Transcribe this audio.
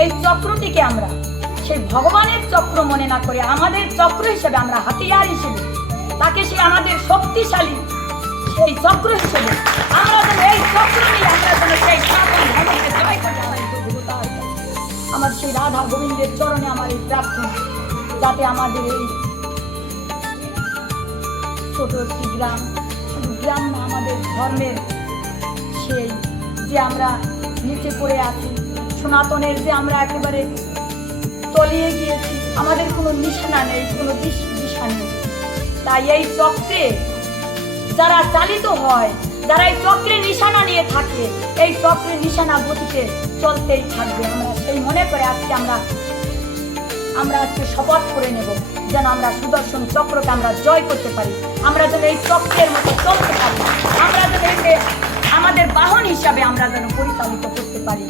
এই চক্রটিকে আমরা, সেই ভগবানের চক্র মনে না করে আমাদের চক্র হিসেবে আমরা হাতিয়ার হিসেবে, তাকে সে আমাদের শক্তিশালী সেই চক্র হিসেবে, আমরা যেন এই চক্র নিয়ে আমরা যেন সেই আমার সেই রাধা গোবিন্দের চরণে আমার এই প্রার্থনা, যাতে আমাদের এই ছোট একটি গ্রাম, শুধু গ্রাম আমাদের ধর্মের সেই যে আমরা নিচে পড়ে আছি সনাতনের যে আমরা একেবারে তলিয়ে গিয়েছি, আমাদের কোনো নিশানা নেই, কোনো দিশা নেই। তাই এই চক্রে যারা চালিত হয়, যারা এই চক্রে নিশানা নিয়ে থাকে, এই চক্রের নিশানা গতিতে চলতেই থাকবে। আমরা সেই মনে করে আজকে আমরা আমরা আজকে শপথ করে নেব, যেন আমরা সুদর্শন চক্রকে আমরা জয় করতে পারি। আমরা যেন এই চক্রের মতো চলতে পারি। আমরা যেন আমাদের বাহন হিসাবে আমরা যেন পরিচালিত করতে পারি।